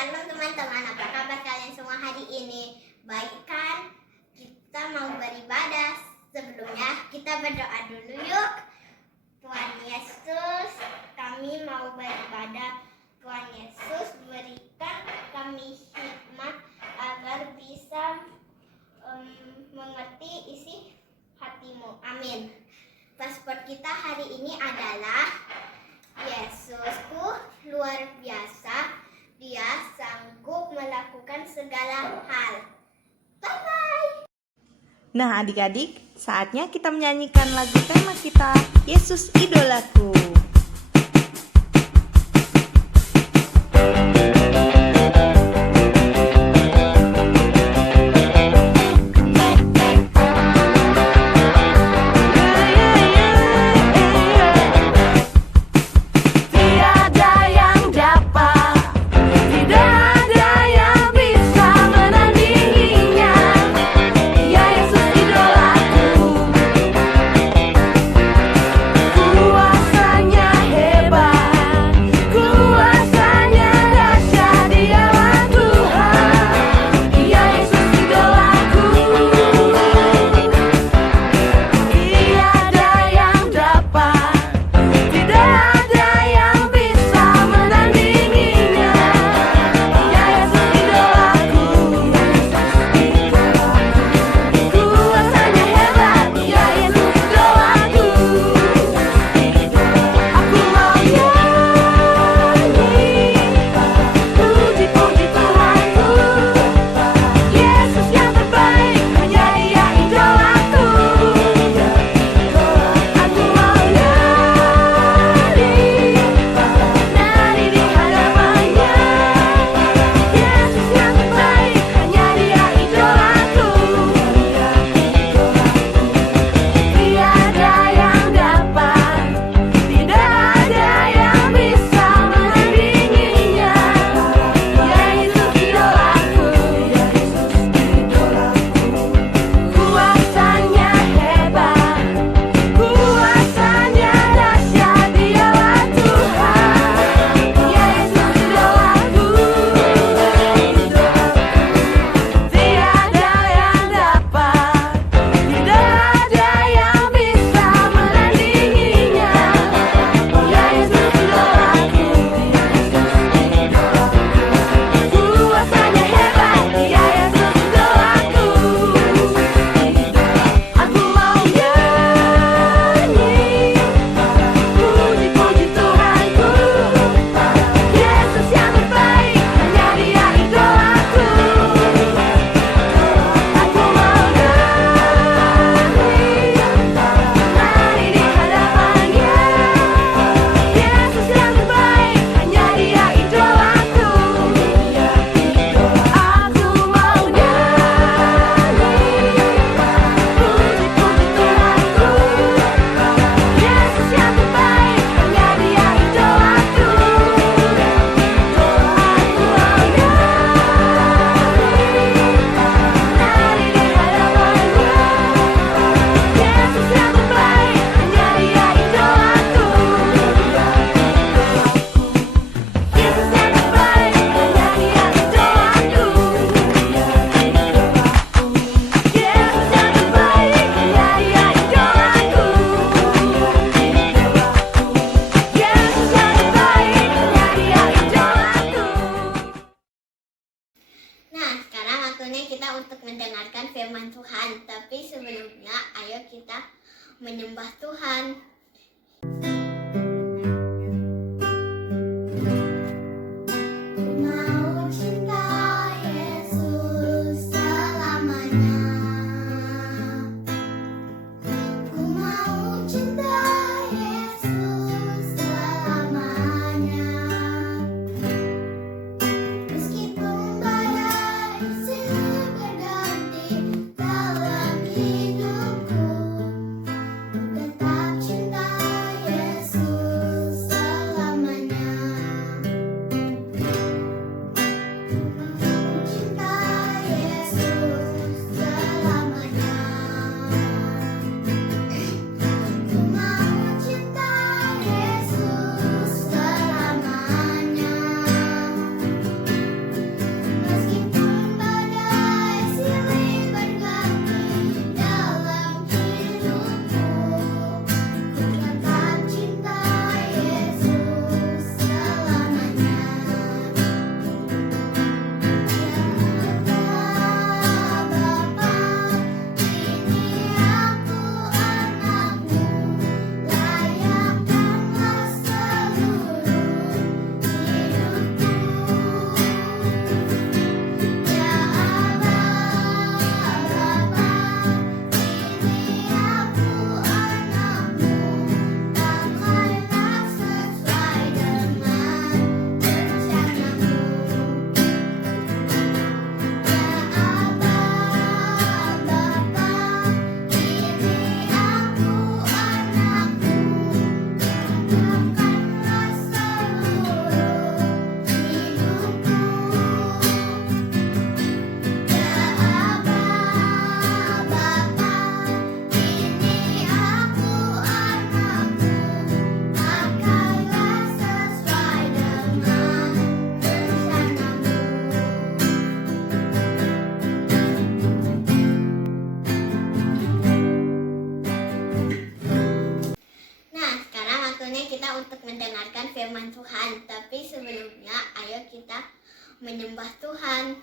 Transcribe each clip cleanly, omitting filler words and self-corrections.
Shalom teman-teman, apa kabar kalian semua hari ini? Baik kan? Kita mau beribadah. Sebelumnya kita berdoa dulu yuk. Tuhan Yesus, kami mau beribadah. Tuhan Yesus, berikan kami hikmat agar bisa mengerti isi hatimu. Amin. Paspor kita hari ini adalah Yesusku luar biasa. Dia sanggup melakukan segala hal. Bye-bye. Nah adik-adik, saatnya kita menyanyikan lagu tema kita, Yesus Idolaku. Untuk mendengarkan firman Tuhan, tapi sebelumnya ayo kita menyembah Tuhan. Cinta menyembah Tuhan.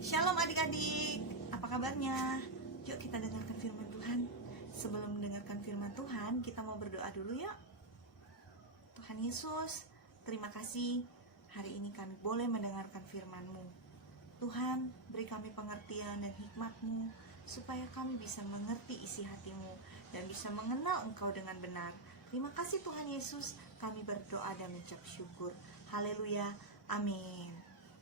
Shalom adik-adik, apa kabarnya? Yuk kita dengarkan firman Tuhan. Sebelum mendengarkan firman Tuhan, kita mau berdoa dulu yuk. Tuhan Yesus, terima kasih hari ini kami boleh mendengarkan firman-Mu. Tuhan, beri kami pengertian dan hikmat-Mu, supaya kami bisa mengerti isi hati-Mu dan bisa mengenal Engkau dengan benar. Terima kasih Tuhan Yesus, kami berdoa dan mengucap syukur. Haleluya, amin.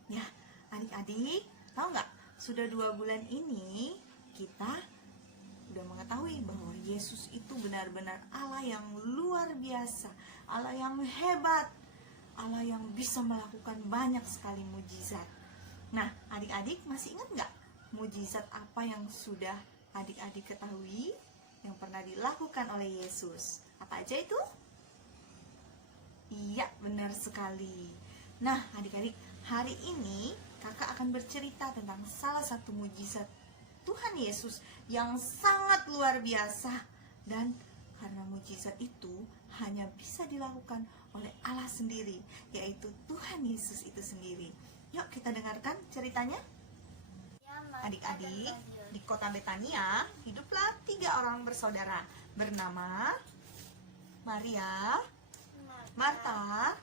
Ya, adik-adik, tahu nggak? Sudah 2 bulan ini kita udah mengetahui bahwa Yesus itu benar-benar Allah yang luar biasa, Allah yang hebat, Allah yang bisa melakukan banyak sekali mujizat. Nah, adik-adik masih ingat nggak mujizat apa yang sudah adik-adik ketahui yang pernah dilakukan oleh Yesus? Apa aja itu? Iya, benar sekali. Nah, adik-adik, hari ini kakak akan bercerita tentang salah satu mujizat Tuhan Yesus yang sangat luar biasa. Dan karena mujizat itu hanya bisa dilakukan oleh Allah sendiri, yaitu Tuhan Yesus itu sendiri. Yuk kita dengarkan ceritanya. Adik-adik, di kota Betania hiduplah 3 orang bersaudara bernama Maria, Marta,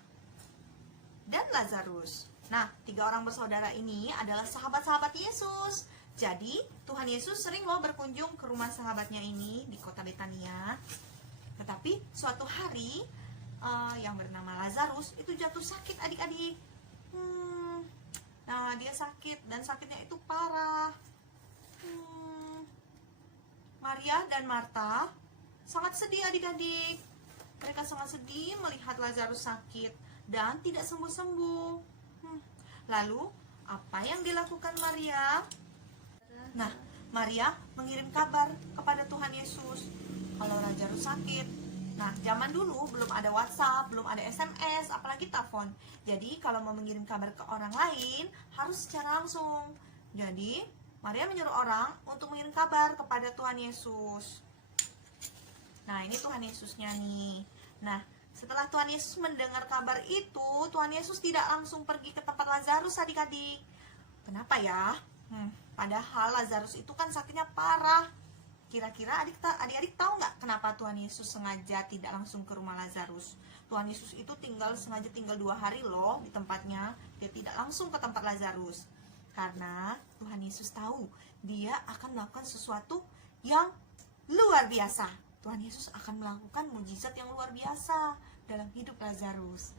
dan Lazarus. Nah, 3 orang bersaudara ini adalah sahabat-sahabat Yesus. Jadi, Tuhan Yesus sering loh berkunjung ke rumah sahabatnya ini di kota Betania. Tetapi, suatu hari, yang bernama Lazarus itu jatuh sakit adik-adik. Nah, dia sakit dan sakitnya itu parah. Maria dan Marta sangat sedih adik-adik. Mereka sangat sedih melihat Lazarus sakit dan tidak sembuh-sembuh. Lalu, apa yang dilakukan Maria? Nah, Maria mengirim kabar kepada Tuhan Yesus kalau Lazarus sakit. Nah, zaman dulu belum ada WhatsApp, belum ada SMS, apalagi telepon. Jadi, kalau mau mengirim kabar ke orang lain, harus secara langsung. Jadi, Maria menyuruh orang untuk mengirim kabar kepada Tuhan Yesus. Nah, ini Tuhan Yesusnya nih. Nah, setelah Tuhan Yesus mendengar kabar itu, Tuhan Yesus tidak langsung pergi ke tempat Lazarus adik-adik. Kenapa ya? Padahal Lazarus itu kan sakitnya parah. Kira-kira adik-adik tahu nggak kenapa Tuhan Yesus sengaja tidak langsung ke rumah Lazarus? Tuhan Yesus itu sengaja tinggal 2 hari loh di tempatnya. Dia tidak langsung ke tempat Lazarus. Karena Tuhan Yesus tahu dia akan melakukan sesuatu yang luar biasa. Tuhan Yesus akan melakukan mujizat yang luar biasa dalam hidup Lazarus.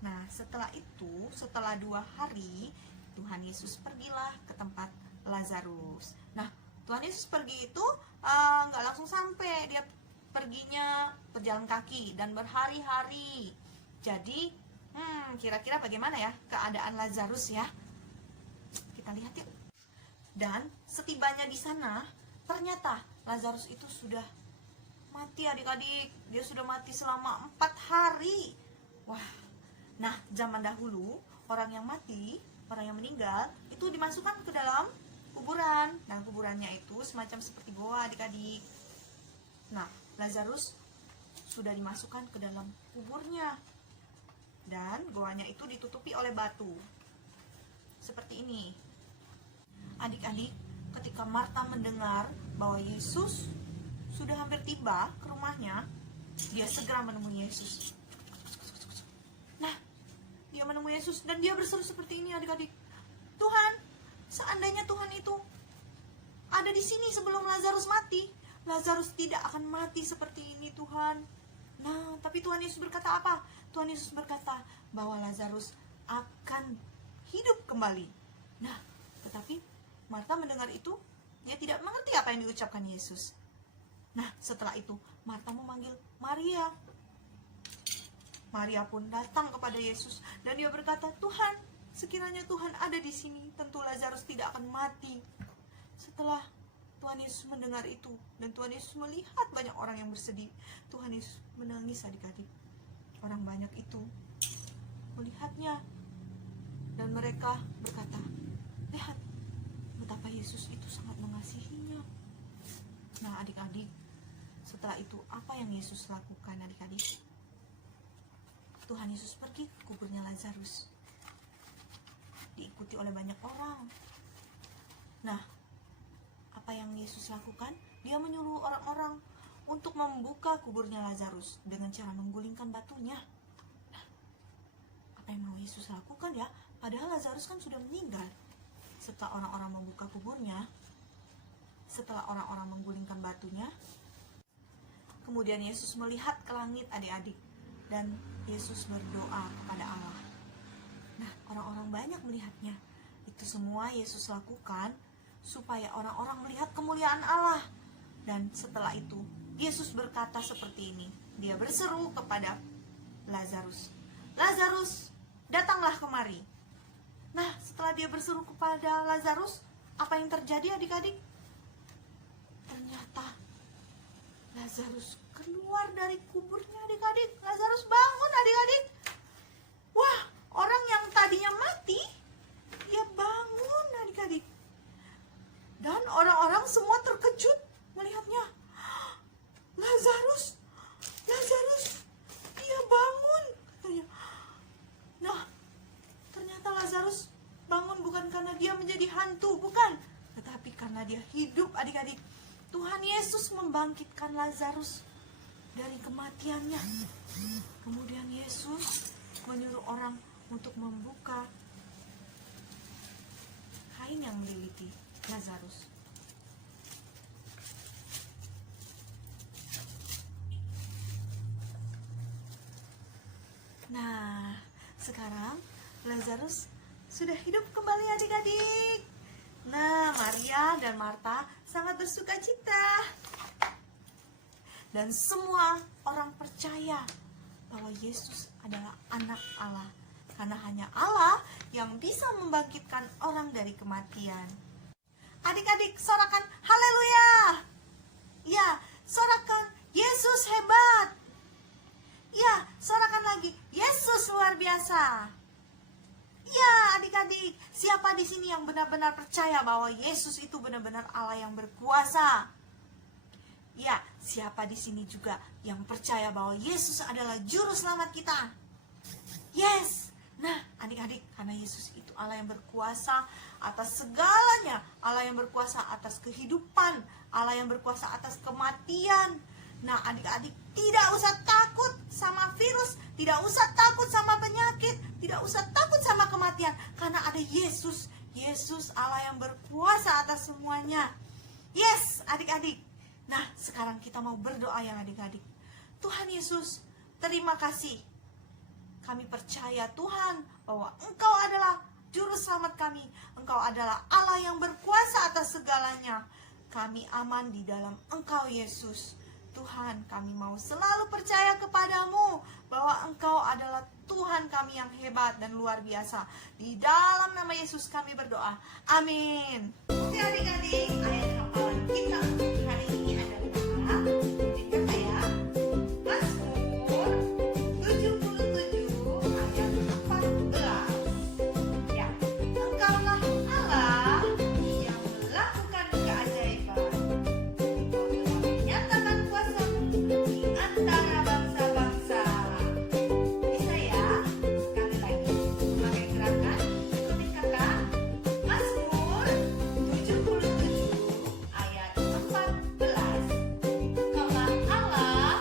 Nah, setelah itu, setelah 2 hari, Tuhan Yesus pergilah ke tempat Lazarus. Nah, Tuhan Yesus pergi itu nggak langsung sampai, dia perginya berjalan kaki dan berhari-hari. Jadi, kira-kira bagaimana ya keadaan Lazarus ya? Kita lihat yuk. Dan setibanya di sana, ternyata Lazarus itu sudah mati adik-adik. Dia sudah mati selama 4 hari. Wah, nah zaman dahulu orang yang mati, orang yang meninggal itu dimasukkan ke dalam kuburan. Nah, kuburannya itu semacam seperti goa adik-adik. Nah, Lazarus sudah dimasukkan ke dalam kuburnya. Dan goanya itu ditutupi oleh batu. Seperti ini. Adik-adik, ketika Marta mendengar bahwa Yesus sudah hampir tiba ke rumahnya, dia segera menemui Yesus. Nah, dia menemui Yesus dan dia berseru seperti ini adik-adik. Tuhan, seandainya Tuhan itu ada di sini sebelum Lazarus mati, Lazarus tidak akan mati seperti ini Tuhan. Nah, tapi Tuhan Yesus berkata apa? Tuhan Yesus berkata bahwa Lazarus akan hidup kembali. Nah, tetapi Marta mendengar itu, dia tidak mengerti apa yang diucapkan Yesus. Nah, setelah itu Marta memanggil Maria. Maria pun datang kepada Yesus dan dia berkata, Tuhan, sekiranya Tuhan ada di sini, tentu Lazarus tidak akan mati. Setelah Tuhan Yesus mendengar itu dan Tuhan Yesus melihat banyak orang yang bersedih, Tuhan Yesus menangis adik-adik. Orang banyak itu melihatnya dan mereka berkata, lihat betapa Yesus itu sangat mengasihinya. Nah adik-adik, setelah itu apa yang Yesus lakukan adik-adik? Tuhan Yesus pergi ke kuburnya Lazarus. diikuti oleh banyak orang. Nah, apa yang Yesus lakukan? Dia menyuruh orang-orang untuk membuka kuburnya Lazarus dengan cara menggulingkan batunya. Nah, apa yang mau Yesus lakukan ya? Padahal Lazarus kan sudah meninggal. Setelah orang-orang membuka kuburnya, setelah orang-orang menggulingkan batunya, kemudian Yesus melihat ke langit adik-adik, dan Yesus berdoa kepada Allah. Nah, orang-orang banyak melihatnya. Itu semua Yesus lakukan supaya orang-orang melihat kemuliaan Allah. Dan setelah itu, Yesus berkata seperti ini. Dia berseru kepada Lazarus, "Lazarus, datanglah kemari." Nah, setelah dia berseru kepada Lazarus, apa yang terjadi adik-adik? Ternyata Lazarus keluar dari kuburnya adik-adik. Lazarus bangun adik-adik. Wah, orang yang tadinya mati, dia bangun adik-adik. Dan orang-orang semua terkejut melihatnya. Lazarus, dia bangun, katanya. Nah, ternyata Lazarus bangun bukan karena dia menjadi hantu, bukan. Tetapi karena dia hidup adik-adik. Tuhan Yesus membangkitkan Lazarus dari kematiannya. Kemudian Yesus menyuruh orang untuk membuka kain yang meliliti Lazarus. Nah, sekarang Lazarus sudah hidup kembali adik-adik. Nah, Maria dan Marta sangat bersuka cita. Dan semua orang percaya bahwa Yesus adalah anak Allah. Karena hanya Allah yang bisa membangkitkan orang dari kematian. Adik-adik, sorakan haleluya. Ya, sorakan Yesus hebat. Ya, sorakan lagi Yesus luar biasa. Ya, adik-adik, siapa di sini yang benar-benar percaya bahwa Yesus itu benar-benar Allah yang berkuasa? Ya, siapa di sini juga yang percaya bahwa Yesus adalah juru selamat kita? Yes. Nah, adik-adik, karena Yesus itu Allah yang berkuasa atas segalanya, Allah yang berkuasa atas kehidupan, Allah yang berkuasa atas kematian. Nah, adik-adik, tidak usah takut sama virus, tidak usah takut sama penyakit, tidak usah takut sama kematian, karena ada Yesus. Yesus Allah yang berkuasa atas semuanya. Yes, adik-adik. Nah, sekarang kita mau berdoa ya adik-adik. Tuhan Yesus, terima kasih. Kami percaya Tuhan bahwa Engkau adalah juru selamat kami. Engkau adalah Allah yang berkuasa atas segalanya. Kami aman di dalam Engkau Yesus. Tuhan, kami mau selalu percaya kepadamu bahwa Engkau adalah Tuhan kami yang hebat dan luar biasa. Di dalam nama Yesus kami berdoa. Amin. Oke adik-adik, ayat hafalan kita untuk hari ini adalah dengar ya. Mazmur 77 ayat 14. Ya, Engkaulah Allah yang melakukan keajaiban. Nyatakan kuasamu di antara bangsa-bangsa. Bisa ya? Sekali lagi, pakai gerakan, ikuti kakak. Mazmur 77 ayat 14. Engkaulah Allah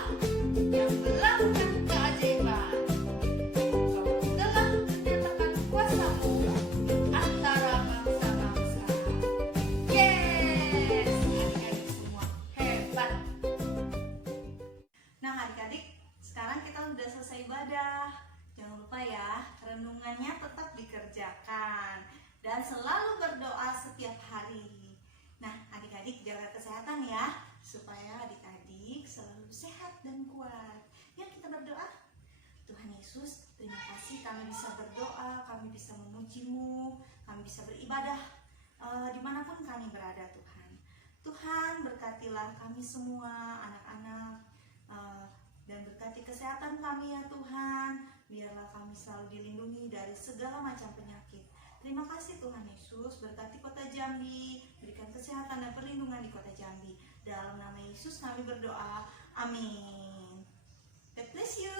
yang melakukan keajaiban. Engkau telah menyatakan kuasamu di antara bangsa-bangsa. Yes! Adik-adik semua hebat. Nah adik-adik, sekarang kita udah selesai ibadah. Jangan lupa ya, renungannya tetap dikerjakan. Dan selalu berdoa setiap hari. Nah adik-adik jaga kesehatan ya, supaya adik-adik selalu sehat dan kuat. Yuk kita berdoa. Tuhan Yesus, terima kasih kami bisa berdoa, kami bisa memuji-Mu, kami bisa beribadah dimanapun kami berada Tuhan. Tuhan berkatilah kami semua anak-anak dan berkati kesehatan kami ya Tuhan. Biarlah kami selalu dilindungi dari segala macam penyakit. Terima kasih Tuhan Yesus, berkati kota Jambi, berikan kesehatan dan perlindungan di kota Jambi. Dalam nama Yesus kami berdoa, amin. God bless you.